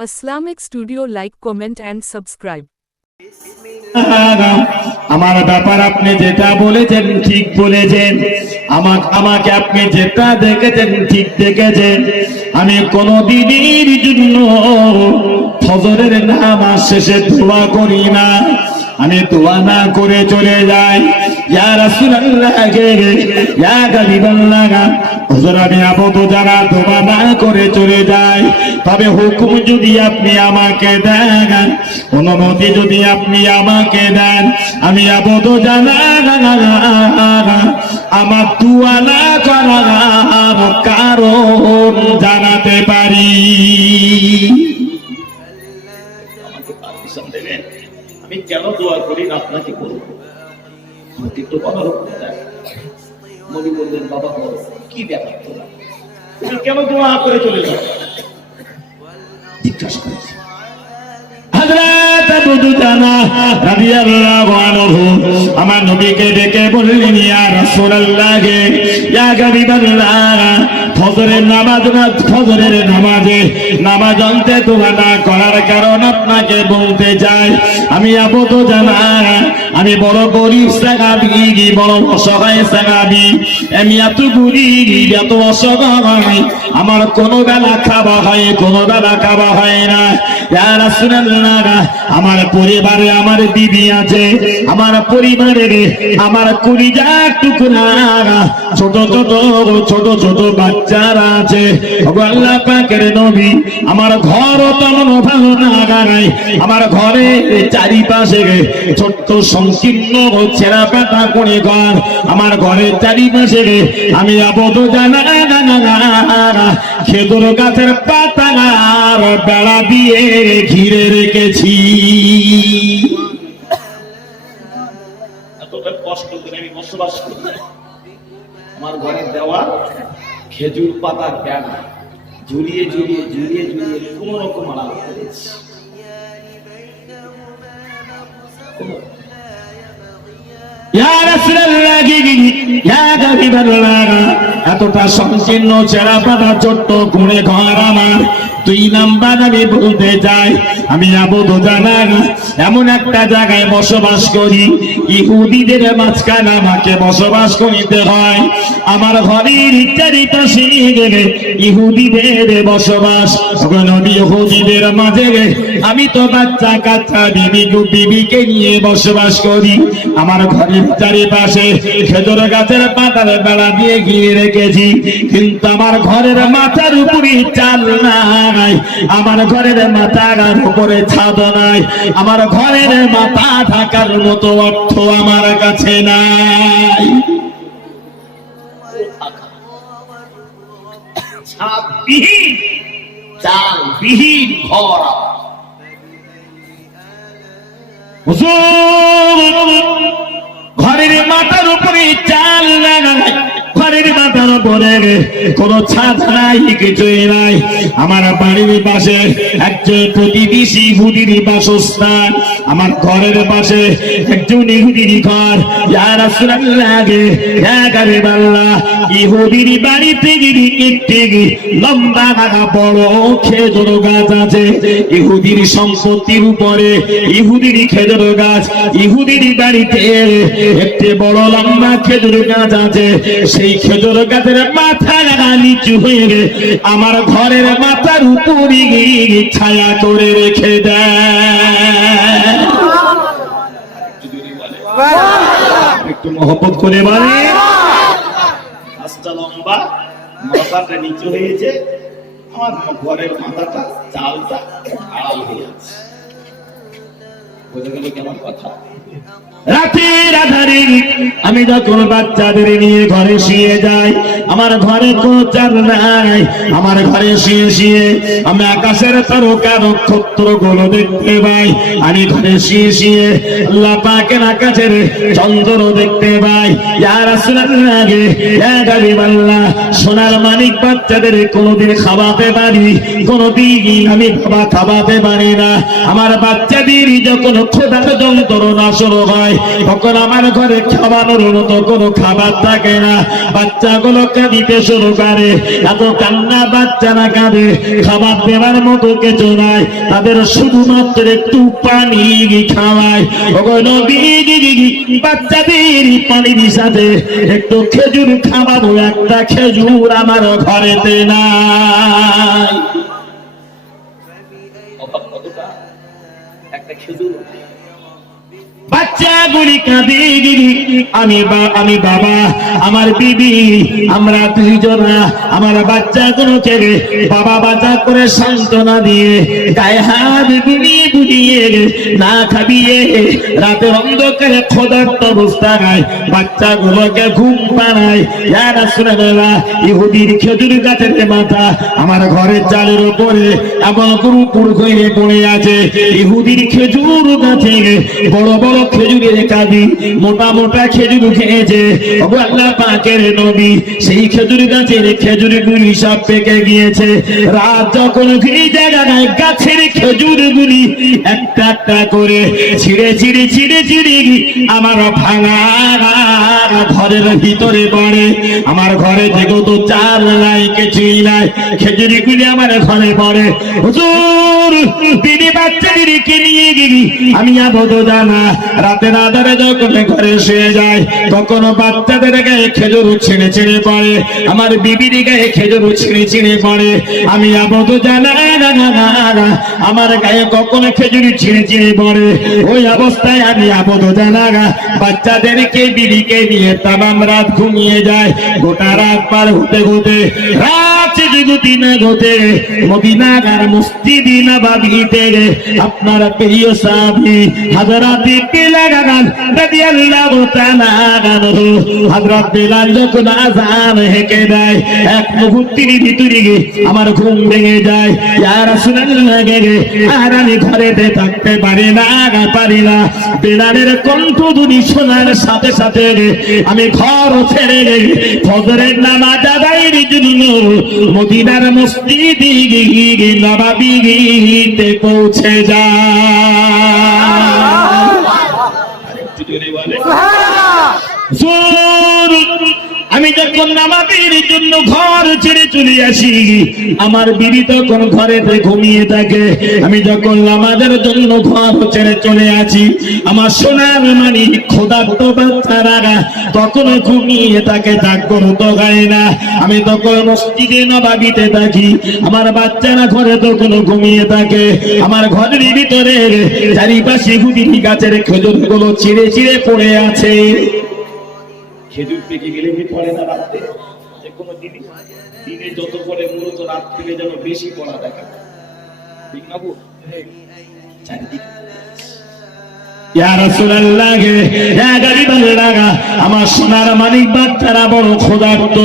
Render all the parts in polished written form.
Islamic Studio, like, comment and subscribe. আমার ব্যাপার আপনি যেটা বলেছেন ঠিক বলেছেন, আমাকে আপনি যেটা দেখেছেন ঠিক দেখেছেন। আমি কোনদিনের জন্য ফজরের নামাজ শেষে দোয়া করি না, আমি দোয়া না করে চলে যাই। ইয়া রাসূলুল্লাহ ইয়া হাবিবাল্লাহ, হুজুর আমি আবুদ যারা দোয়া না করে চলে যাই, তবে হুকুম যদি আপনি আমাকে দেন, অনুমতি যদি আপনি আমাকে দেন, আমি আবুদ জানা আমার দোয়া না করার কারণ জানাতে পারি। আমাকে পারমিশন দেবেন, আমি কেন দোয়া করি না আপনাকে বলবো। আমাকে একটু কথা দেন। নবী বললেন, বাবা বলো কি ব্যাপার তোরা, তুমি কেন দোয়া করে চলে যাও? জিজ্ঞাসা করেছি। হযরত আবু দুজানা রাদিয়াল্লাহু আনহু আমার নবীকে ডেকে বললেন, ইয়া রাসূলুল্লাহ ইয়া হাবিবাল্লাহ, ফজরের নামাজে নামাজ অন্তে দোয়া না করার কারণ আপনাকে বলতে চাই। আমি আবু দুজানা, আমি বড় গরীব সাহাবী, বড় অসহায় সাহাবী, আমি এত গরীব এত অসহায়, আমার কোনো বেলা খাওয়া হয় কোনো বেলা খাওয়া হয় না। ইয়া রাসূলুল্লাহ, আমার পরিবারে আমার বিবি আছে, আমার পরিবারের আমার কলিজার টুকরা ছোট ছোট বাচ্চারা আছে। আল্লাহ পাকের নবী, আমার ঘর তেমন ভালো না গায়, আমার ঘরে চারিপাশে ছোট্ট সংকীর্ণ ছেঁড়া পাতা করে ঘর, আমার ঘরের চারিপাশে আমি আবুদ জানা খেজুর গাছের পাতা আর বেড়া দিয়ে ঘিরে রেখেছি। এতটা কষ্ট করে আমি বসবাস করি, আমার ঘরের দেওয়া খেজুর পাতার বেড়া ঝুলিয়ে ঝুলিয়ে ঝুলিয়ে ঝুলিয়ে কোন রকম আড়াল করেছি। এতটা সংকীর্ণ ছেঁড়া পাতা ছোট্ট কুঁড়ে ঘর আমার। 2 নাম্বার আমি বলতে চাই, আমি আবু দুজানা এমন একটা জায়গায় বসবাস করি, ইহুদিদের মাঝখানে আমাকে বসবাস করিতে হয়। আমার ঘরের চারিপাশে ইহুদিদের বসবাস, ইহুদিদের মাঝে আমি তো বাচ্চা কাচ্চা বিবিকে নিয়ে বসবাস করি। আমার ঘরের চারিপাশে খেজুর গাছের পাতার বেড়া দিয়ে ঘিরে রেখেছি, কিন্তু আমার ঘরের মাথার উপরে চাল নাই, আমার ঘরের মাথার উপরে ছাদ নাই, আমার ঘরের মাথা ঢাকার মতো অর্থ আমার কাছে নাই। ছাদবিহীন চালবিহীন ঘর। ঘরের মাথার উপরে চাল নাই, ঘরের মাথার উপরে কোন ছাদ নাই, কিছুই নাই। আমার বাড়ির পাশে একজন প্রতিবেশী ইহুদির বাসস্থান, আমার ঘরের পাশে একজন ইহুদির ঘর। ইয়া রাসূলুল্লাহ ইয়া হাবিবাল্লাহ, ইহুদির বাড়িতে একটি লম্বা বড় খেজুর গাছ আছে। ইহুদির সম্পত্তির উপরে ইহুদির খেজুর গাছ, ইহুদির বাড়িতে একটি বড় লম্বা খেজুর গাছ আছে। সেই খেজুর গাছের মাথা নিচু হয়ে আমার ঘরের মাথার উপরে ছায়া করে রেখে দেয়। একটু মহব্বত করে বলে, গাছটা লম্বা, মাথাটা নিচু হয়েছে, আমার ঘরের মাথাটা চালটা আড়াল হয়ে আছে। বোঝা গেল কেমন কথা? রাতের আধারে আমি যখন বাচ্চাদের নিয়ে ঘরে শুয়ে যাই, আমার ঘরে কোনো চাল নাই, আমার ঘরে শুয়ে শুয়ে আমি আকাশের তারকা নক্ষত্র গুলো দেখতে পাই, আমি ঘরে শুয়ে শুয়ে আল্লাহ পাকের আকাশের চন্দ্র দেখতে পাই। ইয়া রাসূলুল্লাহ ইয়া হাবিবাল্লাহ, সোনার মানিক বাচ্চাদের কোনোদিন খাওয়াতে পারি, কোনোদিন আমি খাওয়াতে পারি না। আমার বাচ্চাদের যখন ক্ষুধার যন্ত্রণা শুরু হয়, তখন আমার ঘরে খাওয়ানোর মতো কোনো খাবার থাকে না। বাচ্চাগুলো কাঁদিতে শুরু করে, এত কান্না বাচ্চারা কাঁদে, খাবার দেওয়ার মতো কিছু নাই, তাদের শুধুমাত্র একটু পানি খাওয়ায়। বাচ্চাদের পানির সাথে একটু খেজুর খাওয়াবো, একটা খেজুর আমার ঘরেতে নাই। একটা খেজুর বাচ্চাগুলি কাঁদে, আমি বাবা, আমার বিবি, আমরা দুইজনা আমার বাচ্চাগুলোকে বাবা বাচ্চা করে সান্ত্বনা দিয়ে গায়ে হাত বুলিয়ে বুলিয়ে না খাবিয়ে রাতের অন্ধকারে ক্ষুধার্ত অবস্থায় বাচ্চাগুলোকে ঘুম পাড়ায়। ইয়া রাসূলুল্লাহ, ইহুদির খেজুর গাছের মাথা আমার ঘরের চালের উপরে এমন পুরুপুর হয়ে পড়ে আছে। ইহুদির খেজুর গাছে বড় বড় খেজুরের কাঁদি, মোটা মোটা খেজুর খেয়েছে। আল্লাহ পাকের নবী সেই খেজুর গাছের খেজুরগুলি সব পেকে গিয়েছে। রাত যখন এই জায়গায় গাছের খেজুরগুলি একটা একটা করে ছিঁড়ে ছিঁড়ে ছিঁড়ে ছিঁড়ে আমার ভাঙা ঘরের ভিতরে পড়ে। আমার ঘরে থেকে তো চাল নাই, কিছুই নাই, খেজুরগুলি আমার ঘরে পড়ে। হুজুর, তিনি বাচ্চাদেরকে নিয়ে গেলি আমি আবদ জানা রাতের আধারে যখন ঘরে শুয়ে যায়, তখন বাচ্চাদের গায়ে খেজুর ছিঁড়ে ছিঁড়ে পড়ে, আমার বিবির গায়ে খেজুর ছিঁড়ে ছিঁড়ে পড়ে। আমি আবদ জানা আমার গায়ে কখনো খেজুর ছিঁড়ে ছিঁড়ে পড়ে। ওই অবস্থায় আমি আবদ জানা বাচ্চাদেরকে বিবিকে নিয়ে তামাম রাত ঘুমিয়ে যায়। গোটা রাত পার হতে হতে রাত জেগুতি না ঘটে মদিনার মসজিদে নববীতে আপনার প্রিয় সাহাবী হযরত বিলাল রাদিয়াল্লাহু তাআলা আনহু, হযরত বিলাল যখন আযান হেঁকে দেয়, এক মুহূর্তের ভিতরে আমার ঘুম ভেঙে যায়। ইয়া রাসূলুল্লাহ, আর আমি ঘরেতে থাকতে পারি না। বিলালের কণ্ঠধ্বনি শোনার সাথে সাথে আমি ঘর ছেড়ে ফজরের নামাজ আদায়ের জন্য মদিনার মসজিদে নববীতে পৌঁছে আমি যখন নামাজের জন্য ঘর ছেড়ে চলে আসি, আমার বিবি তখন ঘরেতে ঘুমিয়ে থাকে। আমি যখন নামাজের জন্য ঘর ছেড়ে চলে আসি, আমার সোনার মানি ক্ষুধার্ত বাচ্চারা তখন ঘুমিয়ে থাকে, জাগ্রত হয় না। আমি তখন মসজিদে নববীতে থাকি, আমার বাচ্চারা ঘরে তখন ঘুমিয়ে থাকে। আমার ঘরের ভিতরে চারিপাশে হুদির গাছের খেজুরগুলো ছিঁড়ে ছিঁড়ে পড়ে আছে। খেজুর পেকে গেলে কি পড়ে না রাত্রে? যে কোনো জিনিস দিনে যত পড়ে মূলত রাত্রে যেন বেশি পড়া দেখা, ঠিক না? চারিদিকে ইয়া রাসূলুল্লাহ, ইয়া গরিবাল্লাহ, আমার সোনার মানিক বাচ্চারা বড় ক্ষুধার্ত,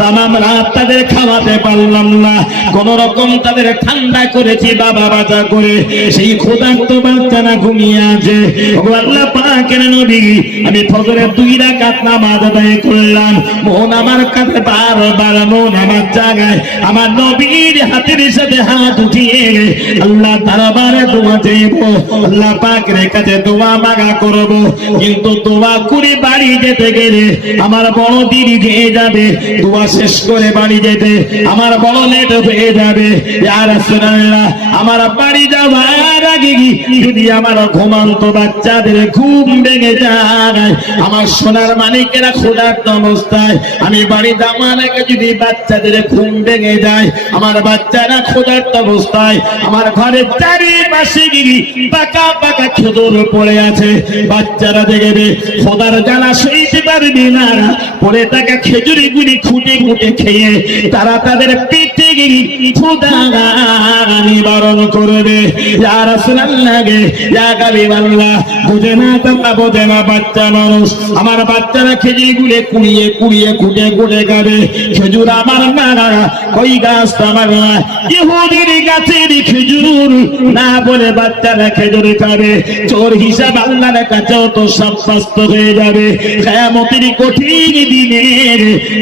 তামাম রাত তাদের খাওয়াতে পারলাম না, কোন রকম তাদের ঠান্ডা করেছি বাবা বাজা করে। সেই ক্ষুধার্ত বাচ্চারা ঘুমিয়ে আছে। ওগো আল্লাহ পাকের নবী, আমি ফজরের 2 রাকাত নামাজ আদায় করলাম, মন আমার কাছে বারবার মন আমার জায়গায়, আমার নবীর হাতের সাথে হাত উঠিয়ে আল্লাহ দরবারে দোয়া চাইব, আল্লাহ পাকের কাছে দোয়া মাগা করব। কিন্তু দোয়া করে বাড়ি যেতে গেলে আমার বড় দেরি হয়ে যাবে, দোয়া শেষ করে বাড়ি যেতে আমার বড় লেট হয়ে যাবে। ইয়া রাসূলুল্লাহ, আমার বাড়ি যাওয়ার আগে যদি আমার ঘুমান্ত বাচ্চাদের ঘুম ভেঙে যায়, আমার সোনার মানিকেরা ক্ষুধার্ত অবস্থায় আমি বাড়ি যাওয়ার আগে যদি বাচ্চাদের ঘুম ভেঙে যায়, আমার বাচ্চারা ক্ষুধার্ত অবস্থায় আমার ঘরের চারিপাশে পাকা পাকা খেজুর পড়ে আছে, বাচ্চারা দেখবে খোদার জ্বালা সইতে পারবে না, পড়ে থাকা খেজুরিগুলি খুঁটে খুঁটে খেয়ে তারা তাদের পেটে ক্ষুধা নিবারণ করবে। ইয়া রাসূলুল্লাহ, ইয়া হাবিবাল্লাহ, বুঝে না তোমরা, বোঝে না বাচ্চা মানুষ, আমার বাচ্চারা খেজুরগুলি কুড়িয়ে কুড়িয়ে খুঁটে খুঁটে খাবে। খেজুর আমার না, ওই গাছ আমার না, ইহুদির গাছের খেজুর না বলে বাচ্চারা খেজুর খাবে। চোর হিসাব হিসাব আল্লাহর কাছেও তো সাব্যস্ত হয়ে যাবে। কিয়ামতের কঠিন দিনে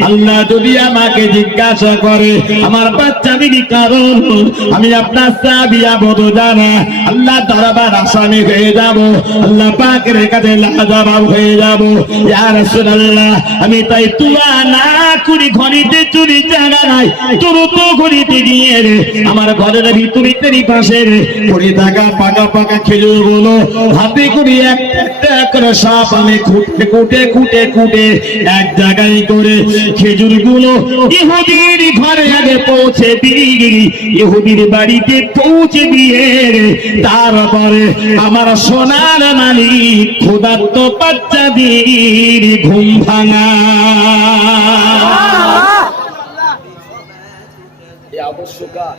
আল্লাহ যদি আমাকে জিজ্ঞাসা করে আমার বাচ্চাদের কারণ আমি আপনার সাবিয়া বড় জানা আল্লাহ দরবার আসামি হয়ে যাব, আল্লাহ পাকের কাছে লাজবাব হয়ে যাব। ইয়া রাসূলুল্লাহ আমি তাই তুয়া না করি ঘড়িতে চুরি জায়গা নাই দ্রুত ঘড়িতে গিয়ে আমার ঘরের ভিতরে তেরি পাশে পড়ে থাকা পাকা পাকা খেজুর গুলো হাতে করে একটা করে সব আমি খুঁটে খুঁটে খুঁটে খুঁটে এক জায়গায় করে খেজুর গুলো ইহুদির ঘরে আগে পৌঁছে দিয়ে ইহুদির বাড়িতে পৌঁছে দিয়ে তারপরে আমার সোনার মালিক ক্ষুধার্ত বাচ্চাদের ঘুম ভাঙা। এই আদর্শ কার?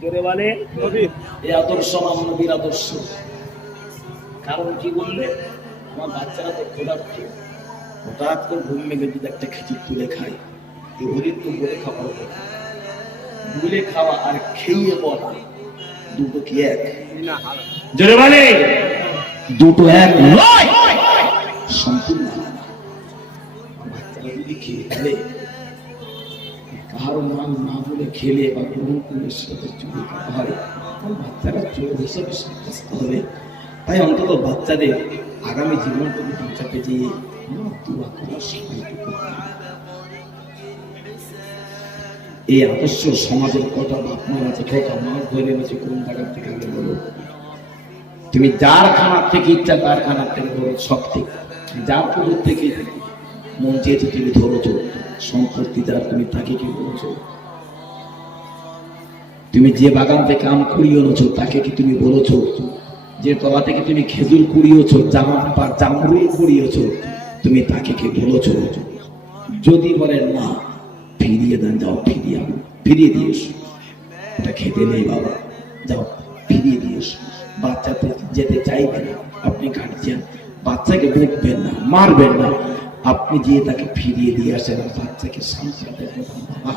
জোরে বলে নবীর। এই আদর্শ আমার নবীর আদর্শ। কারণ কি বললে, আমার বাচ্চারা তো ক্ষুধার্ত, হঠাৎ করে ঘুম ভেঙে যদি একটা খেজুর তুলে খায়, ইহুদির তো বলে খাবার কথা, বলে খাওয়া আর খেয়ে বলা দুটো কি এক? জোরে বলে দুটো এক নয়, সম্পূর্ণ আলাদা। বাচ্চারা যদি খেয়ে ফেলে, কারো নাম না বলে খেলে বা গ্রহণ করে সেটা চুরি করা হয়, বাচ্চারা চোর হিসেবে সাব্যস্ত হবে। তাই অন্তত বাচ্চাদের আগামী জীবনটুকু বাঁচাতে যেয়ে দোয়া করার সময়টুকু। এই আদর্শ সমাজের কটা বাপ মা আছে, কটা মাছ ধরে এনেছে কোন জায়গার থেকে আগে বলো। তুমি যার খানার থেকে ইচ্ছা তার খানার থেকে ধরো, সব ঠিক। যার পুকুর থেকে মন চেয়েছে তুমি ধরেছো, সম্পত্তি যার তুমি তাকে কি বলেছো? তুমি যে বাগান থেকে আম কুড়িয়ে এনেছো তাকে কি তুমি বলেছো? যে তলা থেকে তুমি খেজুর কুড়িয়েছো, জামরুল কুড়িয়েছো, তুমি তাকে কি বলেছো? যদি বলেন না, ফিরিয়ে দেন, যাও ফিরিয়ে দিয়েছ, ওটা খেতে নেই বাবা, যাও ফিরিয়ে দিয়েছ। বাচ্চাতে যেতে চাইবে না, আপনি গার্জিয়ান, বাচ্চাকে বকবেন না, মারবেন না, আপনি গিয়ে তাকে ফিরিয়ে দিয়ে আসেন। বাচ্চাকে সান্ত্বনা দেন, বাবা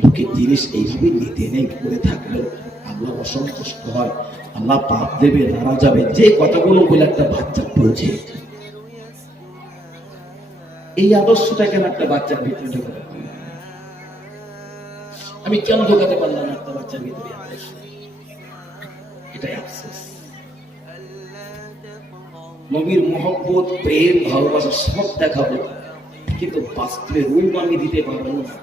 লোকের জিনিস এইভাবে নিতে নেই করে থাকলেও আল্লাহ অসন্তুষ্ট হয়, আল্লাহ পাপ দেবে, নারাজ যাবে। যে কথাগুলো বলে একটা বাচ্চা বোঝে, এই আদর্শটা কেন একটা বাচ্চার ভিতরে ঢোকাতে পারলাম? আমি কেন ঢোকাতে পারলাম একটা বাচ্চার ভিতরে আদর্শ? এটাই আফসোস। নবীর মহব্বত, প্রেম, ভালোবাসা সব দেখাবো, কিন্তু বাস্তবে রূপ আমি দিতে পারবো না।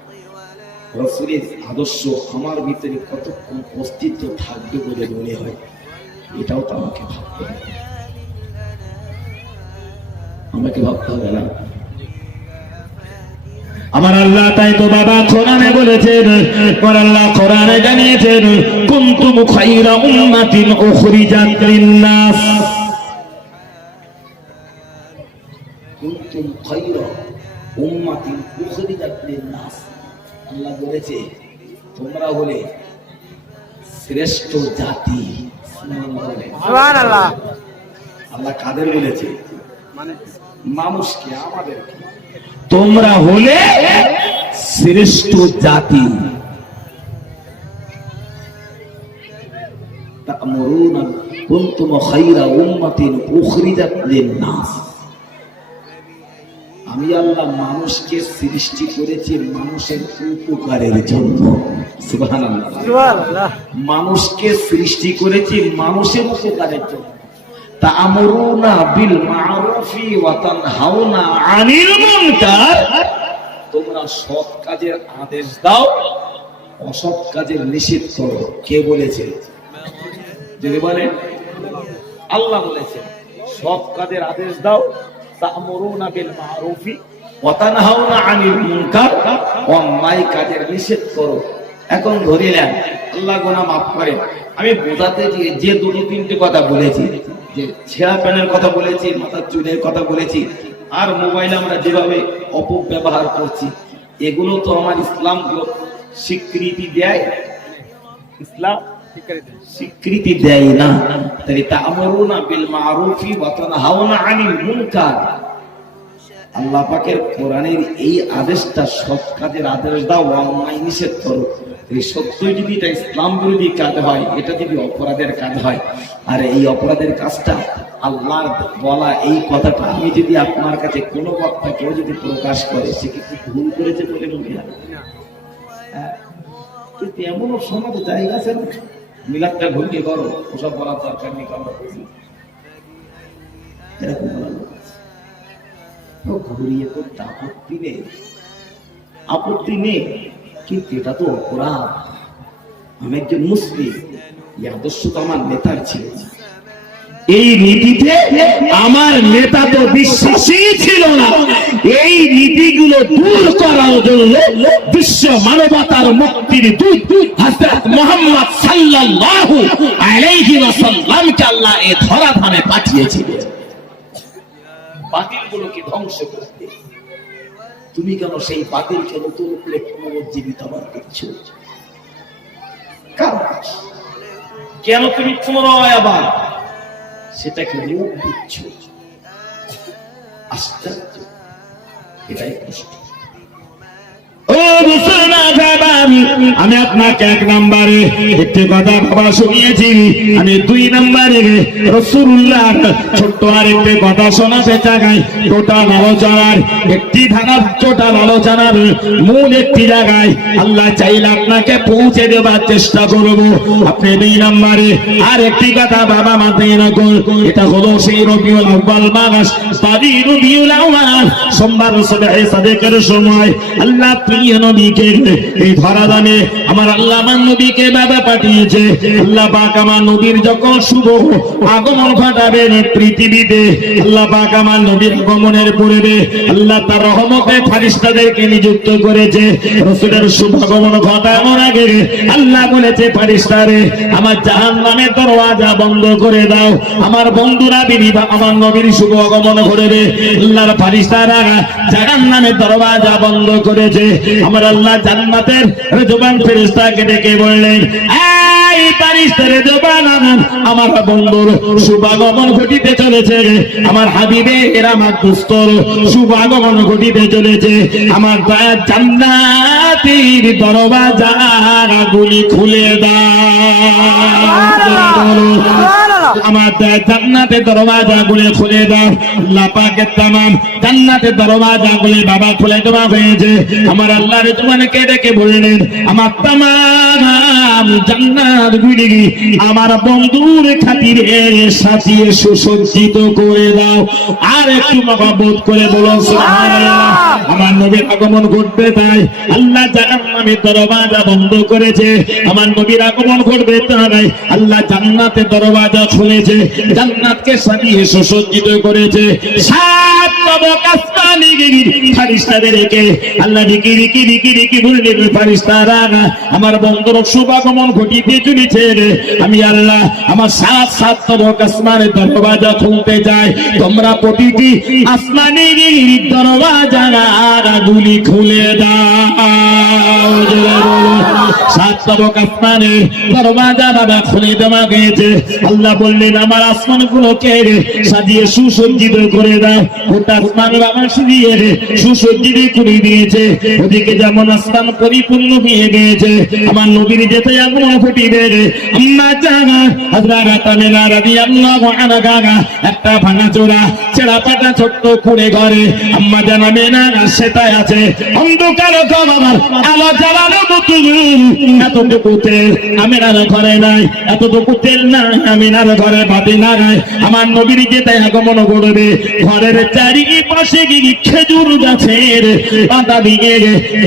রাসূলের আদর্শ আমার ভিতরে কতক্ষণ অস্তিত্ব থাকবে বলে মনে হয়, এটাও তো আমাকে ভাবতে হবে। আমাকে ভাবতে হবে না? আমার আল্লাহ তাই তো বাবা কোরআনে বলেছেন, আল্লাহ কোরআনে জানিয়েছেন কুনতুম খায়রা উম্মাতিন উখরিজাত লিন-নাস। কুনতুম খায়রা উম্মাতিন উখরিজাত লিন-নাস। আল্লাহ বলেছে তোমরা হলে শ্রেষ্ঠ জাতি। সুবহানাল্লাহ। আল্লাহ কাদের বলেছে? মানে মানুষকে, আমাদেরকে। তোমরা হলে শ্রেষ্ঠ জাতি। তা'মুরুনা কুনতুম খায়রা উম্মাতিন উখরিজাত লিন-নাস। আমি আল্লাহ মানুষকে সৃষ্টি করেছি মানুষের উপকারের জন্য। সুবহানাল্লাহ, সুবহানাল্লাহ। মানুষকে সৃষ্টি করেছি মানুষের উপকারের জন্য। তা'মুরুনা বিল মা'রুফি ওয়া তানহাউনা আনিল মুনকার। তোমরা সৎ কাজের আদেশ দাও, অসৎ কাজের নিষেধ করো। কে বলেছে? যদি বলেন আল্লাহ বলেছে সৎ কাজের আদেশ দাও, তা'মুরুনা বিল মা'রুফি ওয়া তানহাউনা আনিল মুনকার, অন্যায় কাজের নিষেধ করো। এখন ধরিলেন আল্লাহ গুনাহ মাফ করে, আমি বোঝাতে গিয়ে যে দুটো তিনটে কথা বলেছি, যে ছেঁড়া প্যানের কথা বলেছি, মাথার চুলের কথা বলেছি, আর মোবাইল আমরা যেভাবে অপব্যবহার করছি, এগুলো তো আমার ইসলাম স্বীকৃতি দেয়? ইসলাম স্বীকৃতি দেয় না। তাই তা'মুরুনা বিল মা'রুফি ওয়া তানহাউনা আনিল মুনকার, আল্লাহ পাকের কোরআনের এই আদেশটা সৎ কাজের আদেশ দাও, অন্যায় নিষেধ করো। এই সত্যই যদি এটা ইসলাম বিরোধী কাজ হয়, এটা যদি অপরাধের কাজ হয়, আর এই অপরাধের কাজটা আল্লাহর বলা এই কথাটা আমি যদি আপনার কাছে কোনো বক্তা কেউ যদি প্রকাশ করে, সে কি ভুল করেছে বলে মনে হয়? কিন্তু এমনও সমাজ জায়গা আছে না, মিলাদটা ঘুরিয়ে করো, ওসব বলার দরকার নেই, আমরা বুঝি এরকম বলার লোক আছে। ঘুরিয়ে করতে আপত্তি নেই, কিন্তু এটা তো অপরাধ। আমি একজন মুসলিম, এই আদর্শ তো আমার নেতার ছিল, এই নীতিতে আমার নেতা তো বিশ্বাসী ছিল না। এই নীতিগুলো দূর করার জন্য বিশ্ব মানবতার মুক্তির দূত হযরত মুহাম্মদ সাল্লাল্লাহু আলাইহি ওয়াসাল্লামকে আল্লাহ এই ধরাধামে পাঠিয়েছিলেন বাতিলগুলোকে ধ্বংস করতে। তুমি কেন সেই বাতিলকে নতুন করে পুনরুজ্জীবিত আবার করছো? কেন তুমি পুনরায় আবার সেটাকে রূপ দিচ্ছ? আশ্চর্য, এটাই কষ্ট। আমি আপনাকে 1 নম্বরে একটি কথা বাবা শুনিয়েছি, আমি 2 নম্বরে রাসূলুল্লাহ ছোট্ট আর একটি কথা শোনাতে চাই। টোটাল আলোচনার একটি ধারা, টোটাল আলোচনার মূল একটি জায়গায় আল্লাহ চাইলে আপনাকে পৌঁছে দেওয়ার চেষ্টা করব। আপনি 2 নম্বরে আর একটি কথা বাবা মাথায় রাখুন, এটা হলো সেই রবিউল আউয়াল মাস, তারিখ রবিউল আউয়াল, সোমবার সুবহে সাদেকের সময় আল্লাহ প্রিয় নবীকে এই ধরাধামে আমার আল্লাহ আমার নবীকে বাবা পাঠিয়েছে। আল্লাহ পাক আমার নবীর যখন শুভ আগমন ঘটাবেন পৃথিবীতে, আল্লাহ পাক আমার নবীর আগমনের পূর্বে আল্লাহ তার রহমতে ফেরেশতাদেরকে নিযুক্ত করেছে। রাসূলের শুভ আগমন ঘটানোর আগে আল্লাহ বলেছে, ফেরেশতারে আমার জাহান্নামের দরওয়াজা বন্ধ করে দাও। আমার বন্ধুরা বিনিবা আমার নবীর শুভ আগমন ঘটবে, আল্লাহর ফেরেশতারা জাহান্নামের দরওয়াজা বন্ধ করেছে। আমার আল্লাহ জান্নাতের জবান ফেরেশতাকে ডেকে বললেন, এই ফেরেশতারে জবান আমার বন্ধুর শুভাগমন ঘটিতে চলেছে, আমার হাবিবের আমার দোস্তর শুভাগমন ঘটিতে চলেছে। আমার জান্নাতের দরওয়াজা গুলি খুলে দাও, আমার জান্নাতের দরওয়াজা গুলি খুলে দাও। আল্লাহ পাকের তামাম জান্নাতের দরওয়াজা গুলি বাবা খুলে দেওয়া হয়েছে। আমার আল্লাহর জবানকে ডেকে বললেন, আমার তামাম জান্নাত গুলি আমার বন্ধুর খাতিরে সাজিয়ে সুসজ্জিত করে দাও। আর একটু মহব্বত করে বলো সুবহানাল্লাহ। আমার নবীর আগমন ঘটবে, তাই আল্লাহ জাহান্নামের দরওয়াজা বন্ধ করেছে। আমার নবীর আগমন ঘটবে, তাই আল্লাহ জান্নাতের দরওয়াজা খুলেছে, জান্নাতকে সাজিয়ে সুসজ্জিত করেছে। 7 তবক আসমানি ফেরেশতাদেরকে আল্লাহ ডিকি ডিকি ডিকি ডিকি বললেন, ফেরেশতারা আমার বন্ধুর শুভাগমন ঘটিতে চলেছে। আমি আল্লাহ আমার 7 তবক আসমানের দরওয়াজা খুলতে চাই, তোমরা প্রতিটি আসমানি দরওয়াজা গুলি খুলে দাও। 7 তবক আসমানের দরওয়াজা বাবা খুলে দেওয়া গেছে। আল্লাহ বললেন, আমার আসমান গুলোকে সাজিয়ে সুসজ্জিত করে দাও। গোটা আসমান বাবা সাজিয়ে সুসজ্জিত করে দিয়েছে। ওদিকে যেমন আসমান পরিপূর্ণ হয়ে গিয়েছে, আমার নবীর যেতে আগমন ঘটিবে। আম্মা জানা হযরত আমিনা রাদিয়াল্লাহু আনহা একটা ভাঙাচোরা ছেঁড়া পাটা ছোট্ট কুড়ে ঘরে আম্মা জানা আমিনা সেটাই আছে। অন্ধকার বাবার আলো জ্বালানো মতো এতটুকু তেল আমিনার ঘরে নাই, এতটুকু তেল না আমিনার ঘরে বাতি নাই। আমার নবীর যেতে আগমন করবে, ঘরের চারিপাশে খেজুর গাছের পাতা দিয়ে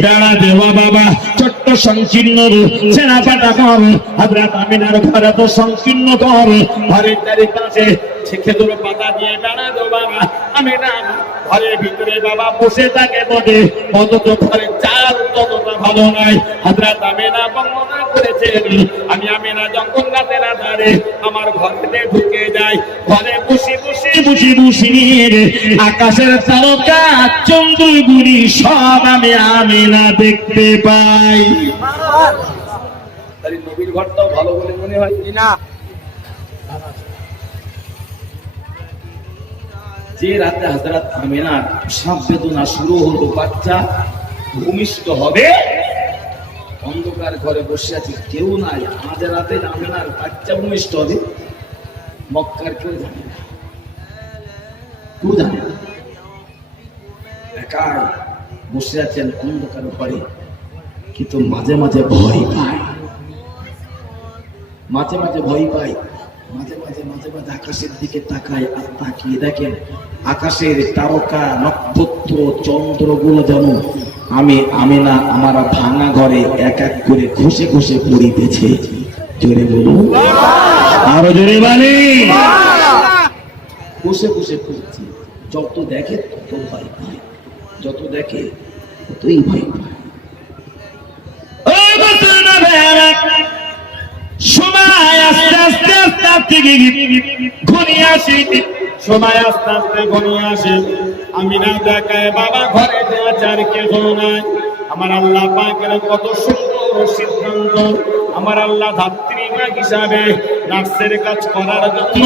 বেড়া দেওয়া বাবা, ছোট্ট সংকীর্ণ ছেঁড়া পাটা ঘর। হযরত আমিনার ঘরে তো সংকীর্ণ ঘর, ঘরের চারিপাশে খেজুর পাতা দিয়ে বেড়া দেওয়া বাবা। আমিনা ঘরের ভিতরে বাবা বসে থাকে বটে, অথচ ঘরের চাল ততটা ভালো নাই। হযরত আমিনা বর্ণনা করেছেন, আমি আমিনা যখন রাতের আধারে আমার ঘরেতে ঢুকে যাই, ঘরে বসে বসে বসে বসে আকাশের তারকা চন্দ্রগুলি সব আমি আমিনা দেখতে পাই। নবীর ঘরটাও ভালো বলে মনে হয় না। যে রাতে হযরত আমিনার প্রসব বেদনা শুরু হলো, বাচ্চা ভূমিষ্ঠ হবে, অন্ধকার ঘরে বসে আছি, কেউ নাই। আমাদের রাতে আমিনার বাচ্চা ভূমিষ্ঠ হবে, মক্কার কেউ জানে না, কেউ জানে না। একাই বসে আছেন অন্ধকার ঘরে, কিন্তু মাঝে মাঝে ভয় পায়, মাঝে মাঝে ভয় পায়, মাঝে মাঝে মাঝে মাঝে আকাশের দিকে তাকায়। আর তাকিয়ে দেখেন আকাশের তারকা নক্ষত্র চন্দ্রগুলো যেন আমিনা আমার ভাঙা ঘরে এক এক করে ঘষে ঘষে পড়িতেছে। জোরে বলুন, আরো জোরে বলি। ঘষে ঘষে পড়ছে। যত দেখে তত ভয় পায়, যত দেখে ততই ভয় পায়। সময় আস্তে আস্তে আস্তে আস্তে ঘনিয়ে আসে, সময় আস্তে আস্তে ঘনিয়ে আসে। আমিনা দেখায় বাবা ঘরে আচার কেউ নাই। আমার আল্লাহ পাকের কত সুন্দর সিদ্ধান্ত। আমার আল্লাহ ধাত্রী মা হিসাবে নার্সের কাজ করার জন্য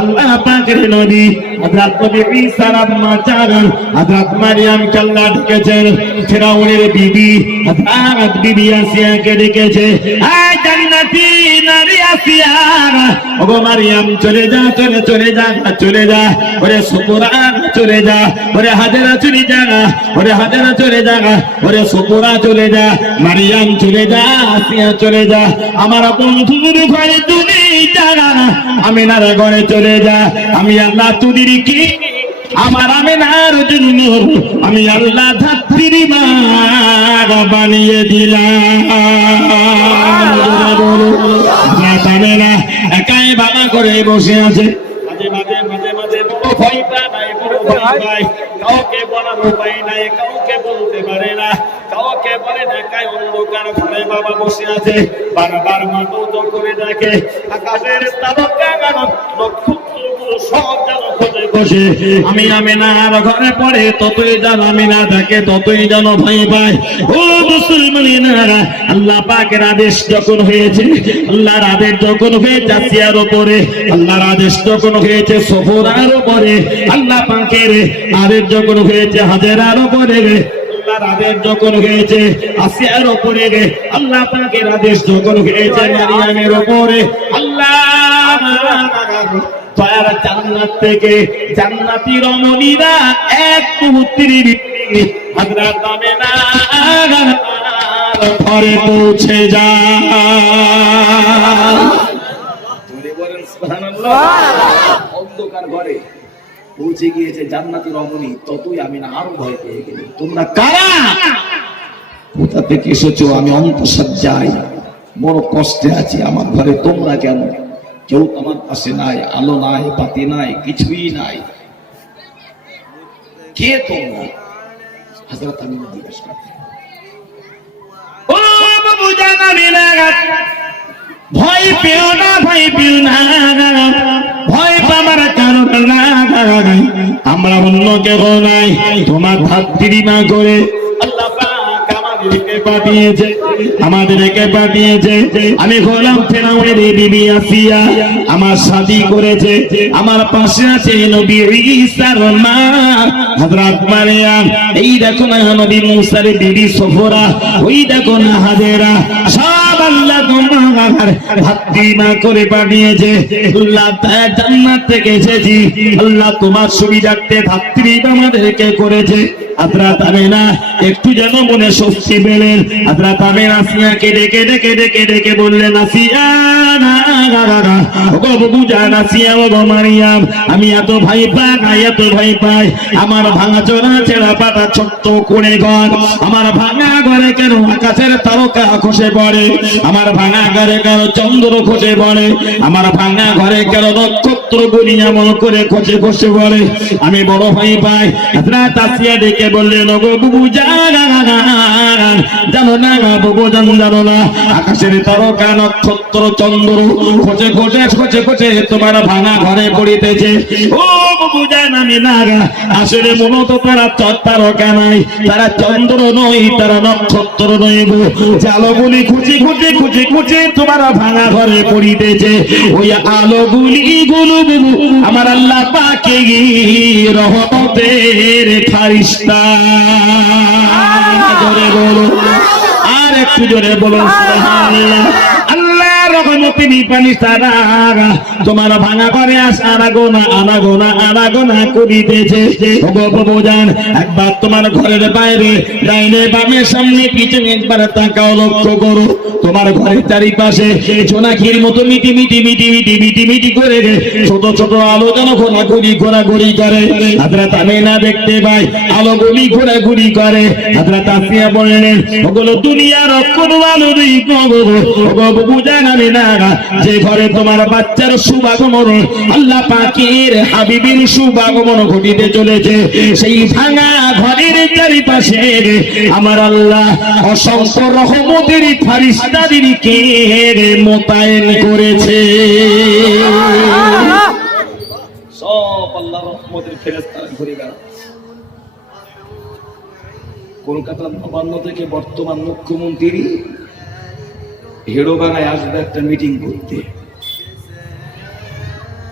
আল্লাহ পাকের নবী হযরত নবী ঈসার আম্মা জান হযরত মারিয়ামকে আল্লাহ ডেকেছেন। ফিরাউনের বিবি হযরত বিবি আসিয়াকে ডেকেছে, আয় জান্নাতি নারী আসিয়া, ওগো মারিয়াম চলে যা, চলে যা, চলে যা। ওরে সুপুরা চলে যা, ওরে হাজেরা চলে যা, ওরে হাজেরা চলে যা, ওরে সুপুরা চলে যা, মারিয়াম চলে যা, আসিয়া চলে যা। আমার বন্ধুর ঘরে তুমি যা, আমিনার ঘরে চলে যা। আমি আল্লাহ তুদির কি আমার আমিনার জন্য আমি আল্লাহ ধাত্রী মা বানিয়ে দিলাম। আমিনা একাই বাবা করে বসে আছে। মাঝে মাঝে মাঝে মাঝে বড় ভয় পায়, বড় ভয় পায়। কাউকে বলার উপায় নাই, কাউকে বলতে পারে না, কাউকে বলে না। একাই অন্ধকার ঘরে বাবা বসে আছে। বারবার মাথা উঁচু করে দেখে আকাশের তারকা নক্ষত্রগুলো সব যেন খোঁজে বসে। আমি আমিনার ঘরে পড়ে ততই যেন আমিনা দেখে, ততই যেন ভয় পায়। ও মুসলমানেরা, আল্লাহ পাকের আদেশ যখন হয়েছে, আল্লাহর আদেশ যখন হয়েছে আসিয়ার উপরে, আল্লাহর আদেশ যখন হয়েছে সফরার উপরে, আল্লাহ পাকের আদেশ যখন হয়েছে হাজেরার উপরে, আল্লাহর আদেশ যখন হয়েছে আসিয়ার উপরে, আল্লাহ পাকের আদেশ যখন হয়েছে মারিয়ামের উপরে, আল্লাহ দয়ার জান্নাত থেকে জান্নাতি রমণীরা এক মুহূর্তের হযরত আমিনার ঘরে পৌঁছে যায়। অন্ধকার ঘরে পৌঁছে গিয়েছে জান্নাতি রমণী, ততই আমিনা আরো ভয় পেয়ে গেলেন। তোমরা কারা, কোথা থেকে এসেছো? আমি অন্তঃসজ্জায় বড় কষ্টে আছি, আমার ঘরে তোমরা কেন? কেউ আমার পাশে নাই, আলো নাই, বাতি নাই, কিছুই নাই। কে তোমরা? হযরত আমিনা জিজ্ঞেস করলেন, ও বাবু জানাবিনা, ভয় পেও না, ভয় পেও না, ভয় পাবার কারণ নাই। আমরা অন্য কেউ নাই, তোমার ধাত্রী মা করে আল্লাহ পাক আমাদেরকে পাঠিয়েছে, আমাদেরকে পাঠিয়েছে। আমি হলাম ফেরাউনের বিবি আসিয়া, আমার শাদী করেছে। আমার পাশে আছে নবী ঈসার মা হযরত মারিয়াম। এই দেখো না নবী মুসার বিবি সফরা, ওই দেখো না হাজেরা। সব আল্লাহ তোমার ধাত্রী মা করে পাঠিয়েছে। আল্লাহ জান্নাত থেকে এসেছি, আল্লাহ তোমার সুবিধার্থে ধাত্রী আমাদেরকে করেছে। হযরত আমিনা একটু যেন মনে স্বস্তি পেলেন। হযরত আমিনা আসিয়াকে ডেকে ডেকে ডেকে ডেকে বললেন, আসিয়া বাবু জান, আসিয়া বাবা মারিয়াম, আমি এত ভয় পাই, এত ভয় পাই। আমার ভাঙা চোরা ছেঁড়া পাতা ছোট্ট করে ঘর, আমার ভাঙা ঘরে কেন আকাশের তারকা খসে পড়ে? আমার ভাঙা ঘরে কেন চন্দ্র খসে পড়ে? আমার ভাঙা ঘরে কেন নক্ষত্র গুলি এমন করে খসে খসে পড়ে? আমি বড় ভয় পাই। হযরত আসিয়া ডেকে বললেন, ওগো বুবু জান, জানো না বুবু জান, জানো না আকাশের তারকা নক্ষত্র চন্দ্র খসে খসে খসে খসে তোমার ভাঙা ঘরে পড়িতেছে। ও বুবু জান, আমি না, আসলে মূলত তারা তারকা নাই, তারা চন্দ্র নয়, তারা নক্ষত্র নয় গো। আলোগুলি খুঁজে খুঁজে খুঁজে খুঁজে তোমার ভাঙা ঘরে পড়িতেছে। ওই আলোগুলি গুলো আমার আল্লাহ পাকে রহমতের ফারিস্তা। আর আর একটু জোরে বলুন সুবহানাল্লাহ। আল্লাহ রহমতে পানি সারা তোমার ভাঙা করে আনাগোনা করিতেছে। বাবুজান একবার তোমার ঘরের বাইরে ডাইনে বামে সামনে পিছনে একবার তাকাও, লক্ষ্য করো তোমার ঘরের চারিপাশে জোনাকির মতো মিটি মিটি করে ছোট ছোট আলো যেন ঘোরাঘুরি করে। হযরত আমিনা দেখতে পাই আলোগুলি ঘোরাঘুরি করে। হযরত আসিয়া বললেন, ওগুলো দুনিয়ার কোনো আলো নেই বাবুজান। আমিনা যে ঘরে তোমার বাচ্চার শুভাগমন, আল্লাহ পাকের হাবিবের শুভাগমন ঘটিতে চলেছে, সেই ভাঙা ঘরের চারিপাশে আমার আল্লাহ অসংখ্য রহমতের ফেরেশতাদেরকে মোতায়েন করেছে। সব আল্লাহর রহমতের ফেরেশতারা ঘুরে গেল। কলকাতার নবান্ন থেকে বর্তমান মুখ্যমন্ত্রী হেড়োবাগায় আসবে একটা মিটিং করতে।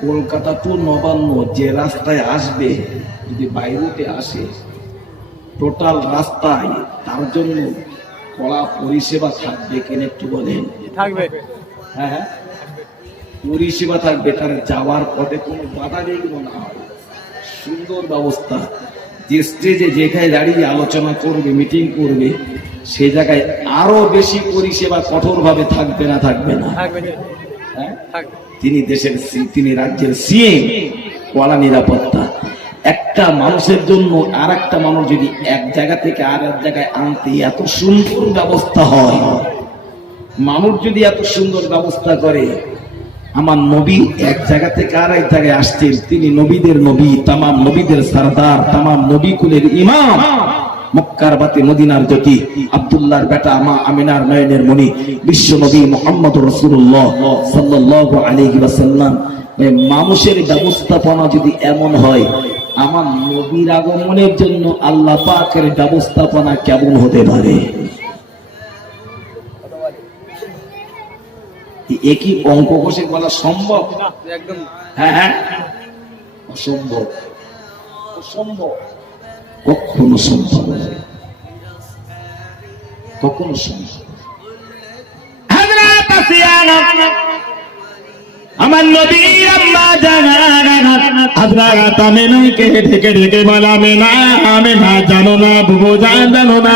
কলকাতা টু নবান্ন যে রাস্তায় আসবে, যদি বাইরেতে আসে, টোটাল রাস্তায় তার জন্য কড়া পরিষেবা থাকবে কিনা একটু বলেন? থাকবে। হ্যাঁ, পরিষেবা থাকবে, তার যাওয়ার পথে কোনো বাধা যেগুলো না হয়, সুন্দর ব্যবস্থা। যে স্টেজে যেখানে দাঁড়িয়ে আলোচনা করবে, মিটিং করবে, সেই জায়গায় আরো বেশি পরিষেবা কঠোরভাবে থাকবে না? হ্যাঁ, তিনি রাজ্যের সিএম, কড়া নিরাপত্তা। একটা মানুষের জন্য আর একটা মানুষ যদি এক জায়গা থেকে আর এক জায়গায় আনতে এত সুন্দর ব্যবস্থা হয়, মানুষ যদি এত সুন্দর ব্যবস্থা করে, আমার নবী এক জায়গা থেকে আর এক জায়গায় আসছেন, তিনি নবীদের নবী, তামাম নবীদের সরদার, তামাম নবী কুলের ইমাম, মক্কার বাতি মদিনার জ্যোতি, আব্দুল্লাহর বেটা, মা আমিনার নয়নের মণি, বিশ্ব নবী মুহাম্মদ রাসূলুল্লাহ সাল্লাল্লাহু আলাইহি ওয়াসাল্লাম। মানুষের ব্যবস্থাপনা যদি এমন হয়, আমার নবীর আগমনের জন্য আল্লাহ পাকের ব্যবস্থাপনা কেমন হতে পারে? একই অঙ্ক কষে বলা সম্ভব? একদম। হ্যাঁ, অসম্ভব, কখনো সম্ভব, কখনো সম্ভব। হযরত আসিয়া আমার নবী আম্মা জানা হযরত আমিনাকে ঢেকে বলা, আমিনা জানো না বুবুজান, জানো না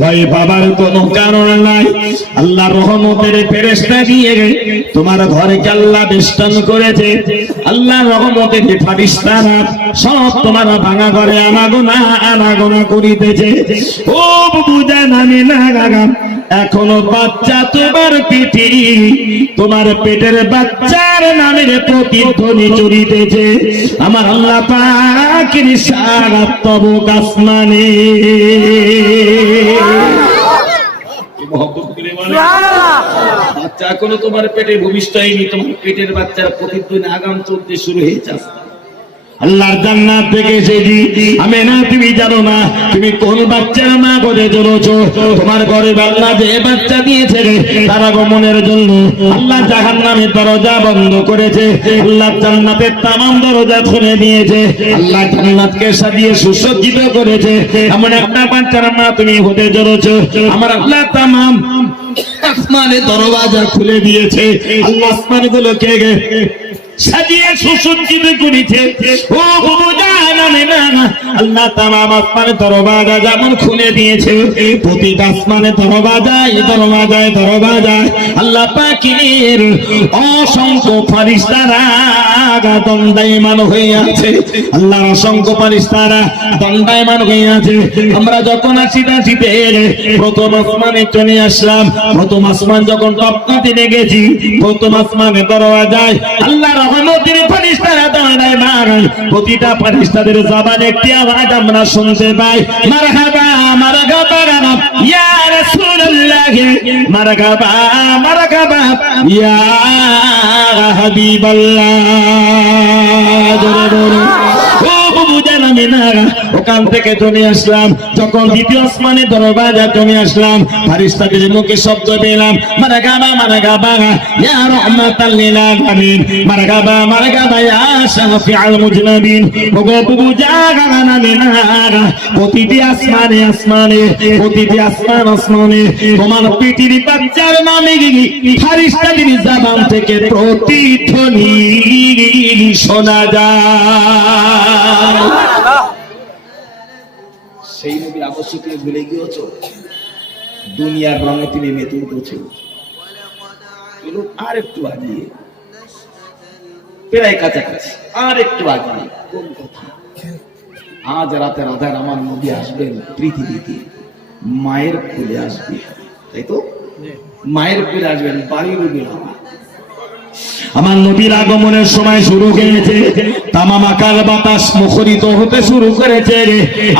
ভয় পাবার কোনো কারণ নাই। আল্লাহ রহমতের ফেরেশতা দিয়ে তোমার ঘরকে আল্লাহ বেষ্টন করেছে। আল্লাহ রহমতের ফেরেশতারা সব তোমার ভাঙা ঘরে আনাগোনা করিতেছে। ও বুবুজান আমিনা গাগা, এখনো বাচ্চা তোমার পেটে, তোমার পেটের বাচ্চার নামের প্রতিধ্বনি চলিতেছে। আমার আল্লাহ পাকের সারাত তবক আসমানে। বাচ্চা এখনো তোমার পেটে ভূমিষ্ঠ হয়নি, তোমার পেটের বাচ্চার প্রতিধ্বনি আগাম চলতে শুরু হয়েছে। আল্লাহর জান্নাত থেকে এসেছি। আমিনা তুমি জানো না তুমি কোন বাচ্চার মা করে চলেছো। তোমার ঘরে আল্লাহ যে বাচ্চা দিয়েছে তার আগমনের জন্য আল্লাহ জাহান্নামের দরজা বন্ধ করেছে, আল্লাহ জান্নাতের তামাম দরজা খুলে দিয়েছে, আল্লাহ জান্নাতকে সাজিয়ে সুসজ্জিত করেছে। এমন একটা বাচ্চার মা তুমি হতে চলেছো। আমার আল্লাহ তামাম আসমানের দরজা খুলে দিয়েছে, আল্লাহ আসমানগুলোকে সাজিয়ে সুসজ্জিত করেছে। ও বুবুজান আমিনা, আল্লাহ তামাম আসমানের দরজা যেমন খুলে দিয়েছে, প্রতিটা আসমানের দরজায় আল্লাহ পাকের অসংখ্য ফেরেশতারা দণ্ডায়মান হয়ে আছে। আল্লাহর অসংখ্য ফেরেশতারা দণ্ডায়মান হয়ে আছে। আমরা যখন আসিতে প্রথম আসমানে চলে আসলাম। প্রথম আসমান যখন টপকাতে লেগেছি, প্রথম আসমানের দরজায় আল্লাহ রহমতের ফেরেশতারা দণ্ডায়মান। প্রতিটা ফেরেশতাদের জবানে একটি আওয়াজ আমরা শুনতে পাই, মারহাবা মারহাবা ইয়া রাসূলুল্লাহ, মারহাবা মারহাবা ইয়া হাবিবাল্লাহ। ও বুবুজান আমিনা, ওখান থেকে চলে আসলাম, যখন দ্বিতীয় আসমানে দরবাজা চলে আসলাম, ফারিস্তাদের মুখে শব্দ পেলাম, মারহাবা মারহাবা ইয়া রাহমাতাল লিল আলামিন, মারহাবা ইয়া শাফিউল মুজনাবিন। ওগো বুবু জাগানা মেনা, প্রতিটি আসমানে আসমানে, প্রতিটি আসমানে তোমার পৃথিবীর বাচ্চার নামে ফারিস্তাদের জবান থেকে প্রতিধ্বনি শোনা যায়। সেই নবীর আদর্শকে ভুলে গিয়েছো, দুনিয়ার রঙে তুমি মেতে উঠেছো। চলুন আর একটু আগিয়ে, প্রায় কাছাকাছি, আর একটু আগিয়ে। কোন কথা? আজ রাতে রাধার আমার নবী আসবেন পৃথিবীতে, মায়ের কোলে আসবে, তাই তো? মায়ের কোলে আসবেন, বাড়ির বেলা। আমার নবীর আগমনের সময় শুরু হয়েছে, তামাম আকাশ বাতাস মুখরিত হতে শুরু করেছে।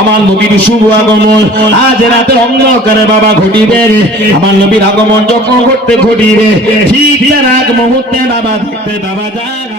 আমার নবীর শুভ আগমন আজ রাতে অন্ধকারে বাবা ঘটিবে। আমার নবীর আগমন যখন ঘটতে ঘটিবে, ঠিক তার আগ মুহূর্তে বাবা দেখতে বাবা যায়।